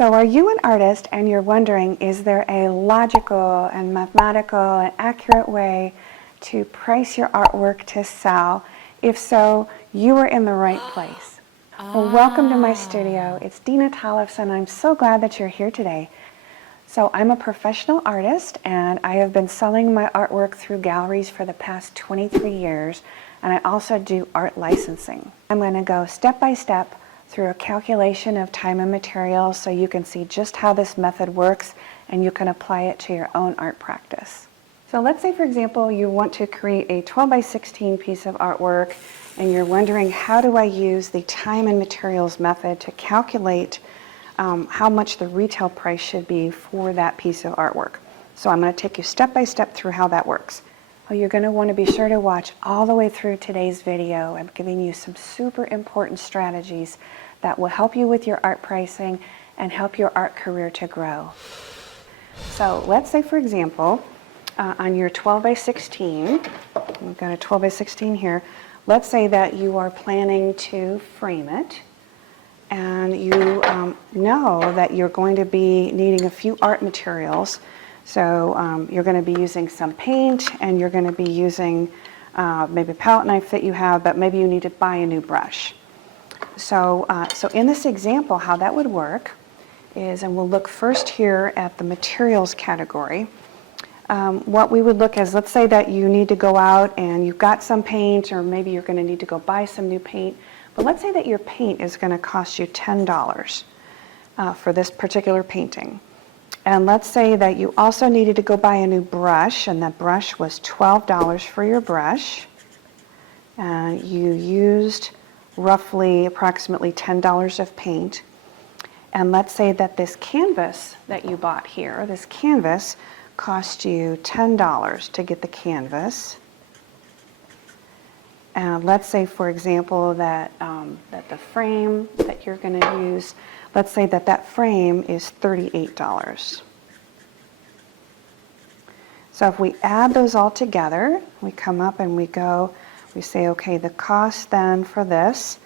So are you an artist and you're wondering, is there a logical and mathematical and accurate way to price your artwork to sell? If so, you are in the right place. Well, welcome to my studio. It's Dena Tollefson. I'm so glad that you're here today. So I'm a professional artist and I have been selling my artwork through galleries for the past 23 years, and I also do art licensing. I'm going to go step by step through a calculation of time and materials so you can see just how this method works and you can apply it to your own art practice. So let's say, for example, you want to create a 12 by 16 piece of artwork and you're wondering, how do I use the time and materials method to calculate how much the retail price should be for that piece of artwork? So I'm going to take you step by step through how that works. Well, you're going to want to be sure to watch all the way through today's video. I'm giving you some super important strategies that will help you with your art pricing and help your art career to grow. So let's say, for example, on your 12 by 16, we've got a 12 by 16 here, let's say that you are planning to frame it and you know that you're going to be needing a few art materials. So you're going to be using some paint and you're going to be using maybe a palette knife that you have, but maybe you need to buy a new brush. So in this example, how that would work is, and we'll look first here at the materials category. What we would look is, let's say that you need to go out and you've got some paint, or maybe you're going to need to go buy some new paint. But let's say that your paint is going to cost you $10 for this particular painting. And let's say that you also needed to go buy a new brush, and that brush was $12 for your brush. And you used roughly approximately $10 of paint. And let's say that this canvas that you bought here, this canvas cost you $10 to get the canvas. And let's say, for example, that the frame that you're going to use, let's say that that frame is $38. So if we add those all together, we come up and we say, okay, the cost then for this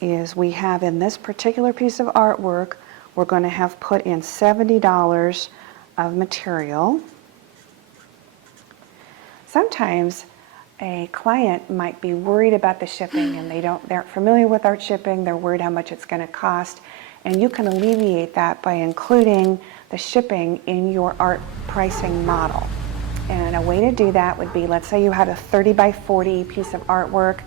is, we have in this particular piece of artwork, we're going to have put in $70 of material. Sometimes a client might be worried about the shipping and they aren't familiar with art shipping, they're worried how much it's going to cost, and you can alleviate that by including the shipping in your art pricing model. And a way to do that would be, let's say you had a 30 by 40 piece of artwork,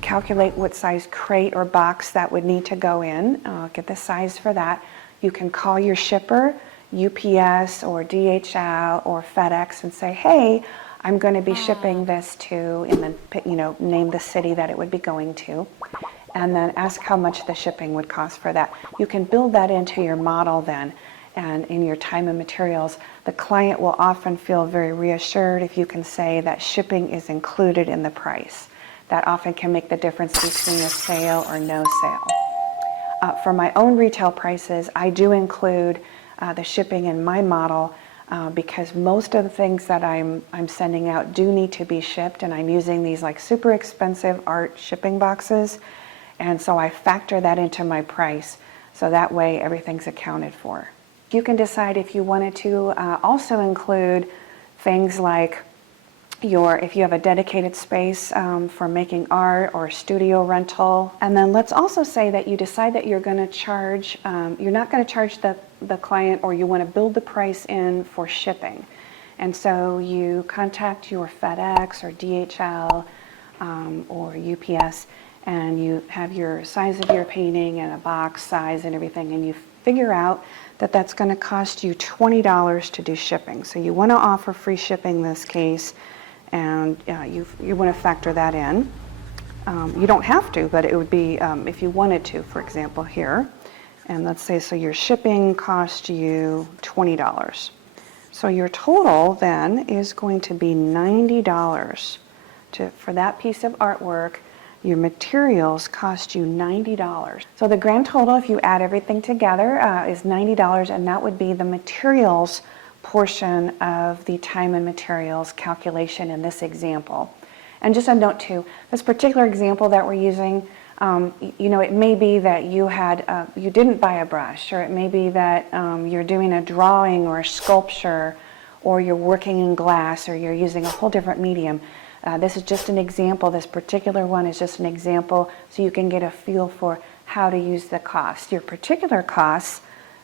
calculate what size crate or box that would need to go in, get the size for that. You can call your shipper, UPS or DHL or FedEx, and say, hey, I'm going to be shipping this to, and then name the city that it would be going to, and then ask how much the shipping would cost for that. You can build that into your model then, and in your time and materials. The client will often feel very reassured if you can say that shipping is included in the price. That often can make the difference between a sale or no sale. For my own retail prices, I do include the shipping in my model because most of the things that I'm sending out do need to be shipped, and I'm using these like super expensive art shipping boxes, and so I factor that into my price, so that way everything's accounted for. You can decide if you wanted to also include things like if you have a dedicated space for making art or studio rental. And then let's also say that you decide that you're going to charge, you're not going to charge the client, or you want to build the price in for shipping. And so you contact your FedEx or DHL or UPS, and you have your size of your painting and a box size and everything, and you figure out that that's going to cost you $20 to do shipping. So you want to offer free shipping in this case, and you want to factor that in. You don't have to, but it would be if you wanted to, for example, here. And let's say, so your shipping cost you $20. So your total then is going to be $90 for that piece of artwork. Your materials cost you $90. So the grand total, if you add everything together, is $90, and that would be the materials portion of the time and materials calculation in this example. And just a note too, this particular example that we're using, It may be that you didn't buy a brush, or it may be that you're doing a drawing or a sculpture, or you're working in glass, or you're using a whole different medium. This is just an example. This particular one is just an example so you can get a feel for how to use the cost. Your particular costs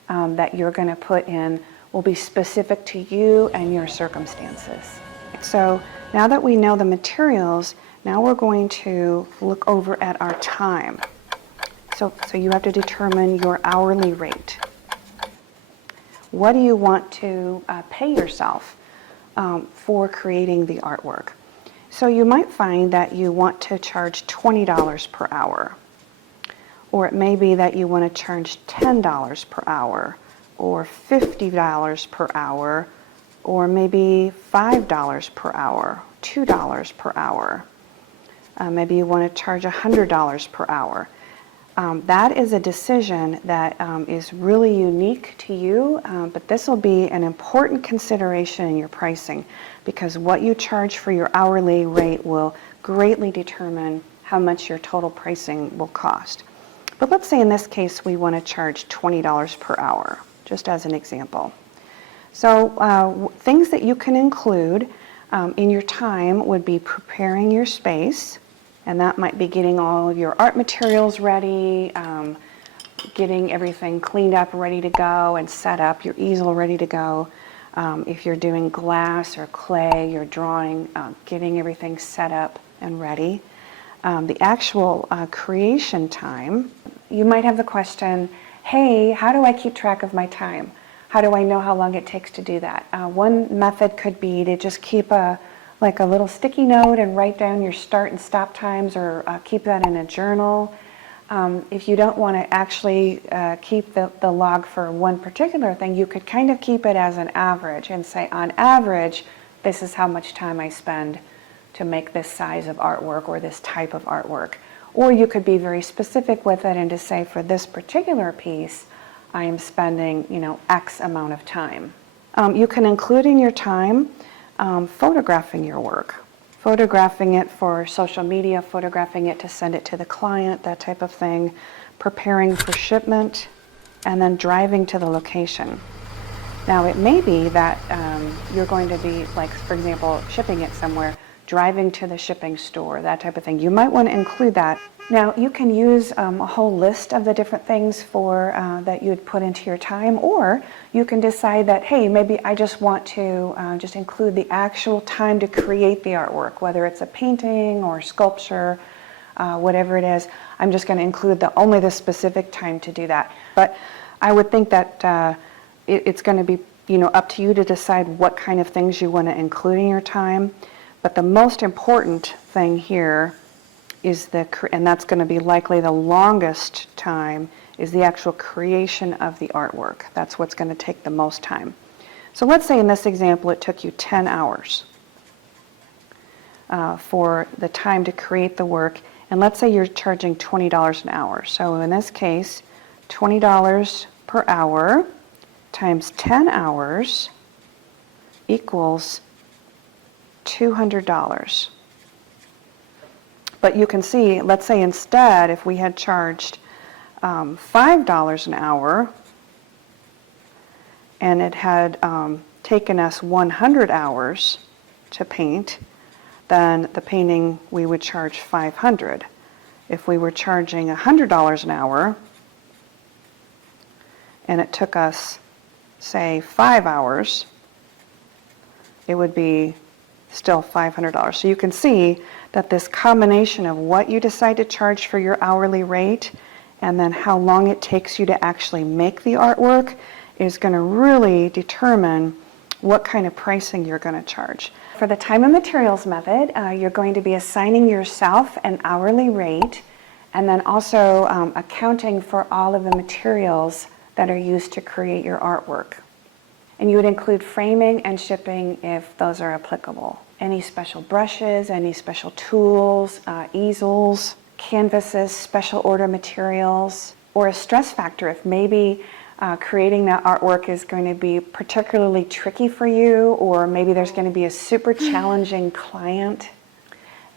that you're going to put in will be specific to you and your circumstances. So now that we know the materials, now we're going to look over at our time. So you have to determine your hourly rate. What do you want to pay yourself for creating the artwork? So you might find that you want to charge $20 per hour. Or it may be that you want to charge $10 per hour, or $50 per hour, or maybe $5 per hour, $2 per hour. Maybe you want to charge $100 per hour. That is a decision that is really unique to you, but this will be an important consideration in your pricing, because what you charge for your hourly rate will greatly determine how much your total pricing will cost. But let's say in this case we want to charge $20 per hour, just as an example. So things that you can include in your time would be preparing your space, and that might be getting all of your art materials ready, getting everything cleaned up, ready to go, and set up, your easel ready to go. If you're doing glass or clay, you're drawing, getting everything set up and ready. The actual creation time, you might have the question, hey, how do I keep track of my time? How do I know how long it takes to do that? One method could be to just keep a little sticky note and write down your start and stop times, or keep that in a journal. If you don't want to actually keep the log for one particular thing, you could kind of keep it as an average and say, on average, this is how much time I spend to make this size of artwork or this type of artwork. Or you could be very specific with it and to say, for this particular piece, I am spending, X amount of time. You can include in your time photographing your work, photographing it for social media, photographing it to send it to the client, that type of thing, preparing for shipment, and then driving to the location. Now, it may be that you're going to be, for example, shipping it somewhere, driving to the shipping store, that type of thing. You might want to include that. Now, you can use a whole list of the different things that you'd put into your time, or you can decide that, hey, maybe I just want to just include the actual time to create the artwork, whether it's a painting or sculpture, whatever it is. I'm just going to include only the specific time to do that. But I would think that it's going to be up to you to decide what kind of things you want to include in your time. But the most important thing here is and that's going to be likely the longest time, is the actual creation of the artwork. That's what's going to take the most time. So let's say in this example it took you 10 hours for the time to create the work, and let's say you're charging $20 an hour. So in this case, $20 per hour times 10 hours equals $200. But you can see, let's say instead, if we had charged $5 an hour, and it had taken us 100 hours to paint, then the painting we would charge $500. If we were charging $100 an hour, and it took us, say, 5 hours, it would be still $500. So you can see that this combination of what you decide to charge for your hourly rate and then how long it takes you to actually make the artwork is going to really determine what kind of pricing you're going to charge. For the time and materials method, you're going to be assigning yourself an hourly rate, and then also accounting for all of the materials that are used to create your artwork. And you would include framing and shipping if those are applicable. Any special brushes, any special tools, easels, canvases, special order materials, or a stress factor if maybe creating that artwork is going to be particularly tricky for you, or maybe there's going to be a super challenging client.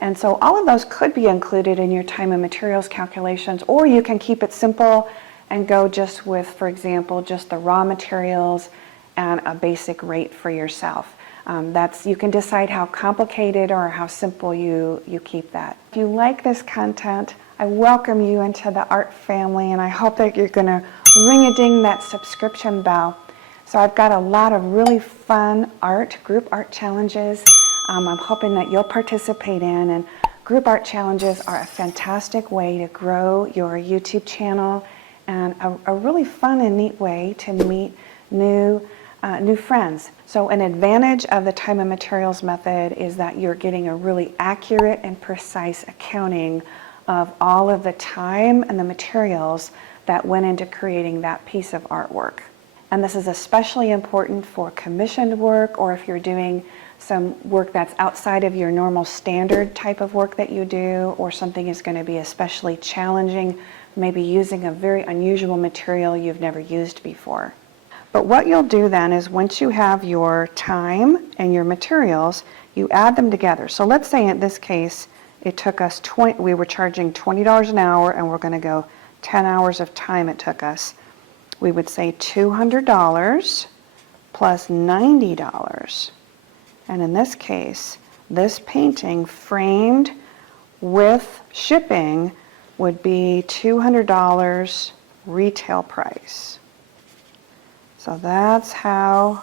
And so all of those could be included in your time and materials calculations, or you can keep it simple and go just with, for example, just the raw materials and a basic rate for yourself. You can decide how complicated or how simple you keep that. If you like this content, I welcome you into the art family, and I hope that you're going to ring-a-ding that subscription bell. So I've got a lot of really fun group art challenges I'm hoping that you'll participate in, and group art challenges are a fantastic way to grow your YouTube channel and a really fun and neat way to meet new friends. So an advantage of the time and materials method is that you're getting a really accurate and precise accounting of all of the time and the materials that went into creating that piece of artwork. And this is especially important for commissioned work, or if you're doing some work that's outside of your normal standard type of work that you do, or something is going to be especially challenging, maybe using a very unusual material you've never used before. But what you'll do then is, once you have your time and your materials, you add them together. So let's say in this case, it took us we were charging $20 an hour, and we're going to go 10 hours of time it took us. We would say $200 plus $90. And in this case, this painting framed with shipping would be $200 retail price. So that's how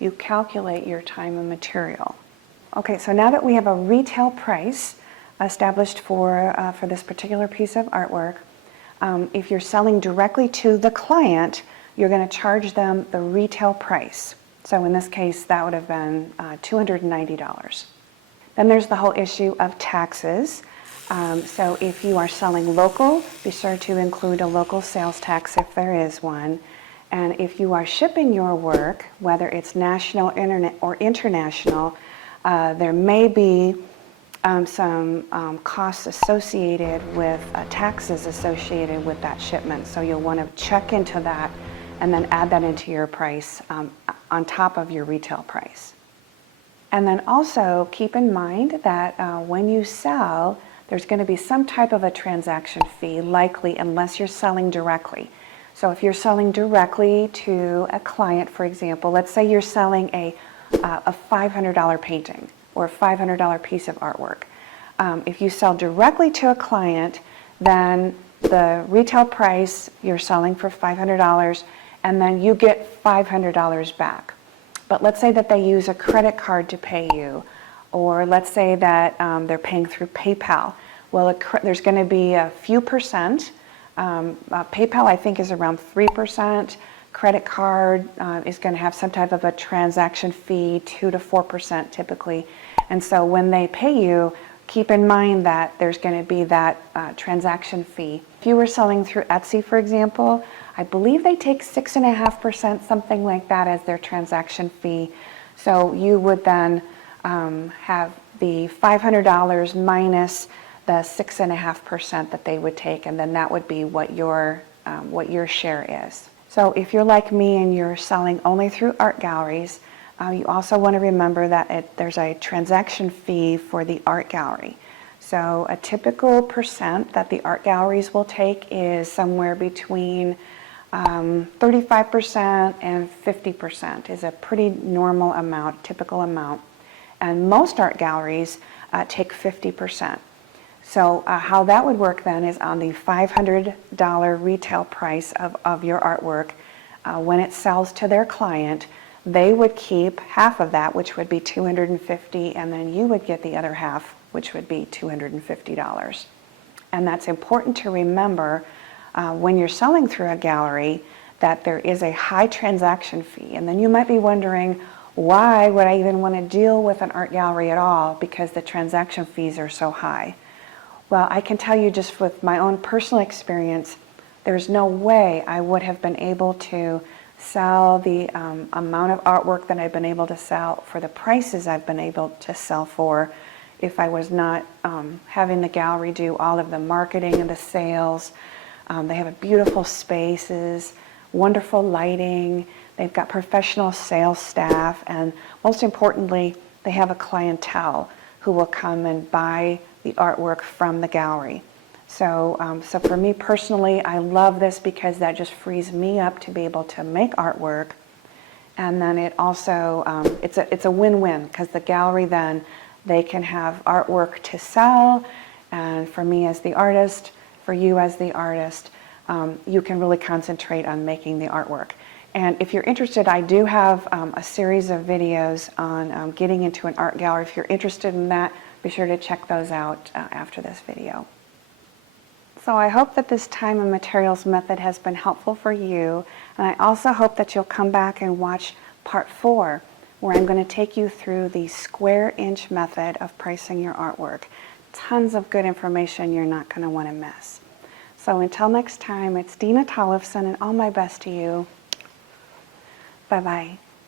you calculate your time and material. Okay, so now that we have a retail price established for this particular piece of artwork, if you're selling directly to the client, you're going to charge them the retail price. So in this case, that would have been $290. Then there's the whole issue of taxes. So if you are selling local, be sure to include a local sales tax if there is one. And if you are shipping your work, whether it's national, internet, or international, there may be some costs associated with taxes associated with that shipment. So you'll want to check into that and then add that into your price on top of your retail price. And then also keep in mind that when you sell, there's going to be some type of a transaction fee, likely, unless you're selling directly. So if you're selling directly to a client, for example, let's say you're selling a $500 painting or a $500 piece of artwork. If you sell directly to a client, then the retail price you're selling for $500, and then you get $500 back. But let's say that they use a credit card to pay you, or let's say that they're paying through PayPal. Well, there's going to be a few percent. PayPal, I think, is around 3%. Credit card is going to have some type of a transaction fee, 2 to 4% typically. And so when they pay you, keep in mind that there's going to be that transaction fee. If you were selling through Etsy, for example, I believe they take 6.5%, something like that, as their transaction fee. So you would then have the $500 minus the 6.5% that they would take, and then that would be what your share is. So if you're like me and you're selling only through art galleries, you also want to remember that there's a transaction fee for the art gallery. So a typical percent that the art galleries will take is somewhere between 35% and 50% is a pretty normal amount, typical amount. And most art galleries take 50%. So how that would work then is on the $500 retail price of your artwork. When it sells to their client, they would keep half of that, which would be $250, and then you would get the other half, which would be $250. And that's important to remember when you're selling through a gallery, that there is a high transaction fee. And then you might be wondering, why would I even want to deal with an art gallery at all, because the transaction fees are so high? Well, I can tell you just with my own personal experience, there's no way I would have been able to sell the amount of artwork that I've been able to sell for the prices I've been able to sell for if I was not having the gallery do all of the marketing and the sales. They have beautiful spaces, wonderful lighting, they've got professional sales staff, and most importantly, they have a clientele who will come and buy the artwork from the gallery. So for me personally, I love this because that just frees me up to be able to make artwork. And then it also, it's a win-win, because the gallery then, they can have artwork to sell, and for me as the artist, for you as the artist, you can really concentrate on making the artwork. And if you're interested, I do have a series of videos on getting into an art gallery. If you're interested in that, be sure to check those out after this video. So I hope that this time and materials method has been helpful for you, and I also hope that you'll come back and watch part 4, where I'm going to take you through the square inch method of pricing your artwork. Tons of good information you're not going to want to miss. So until next time, it's Dena Tollefson, and all my best to you. Bye-bye.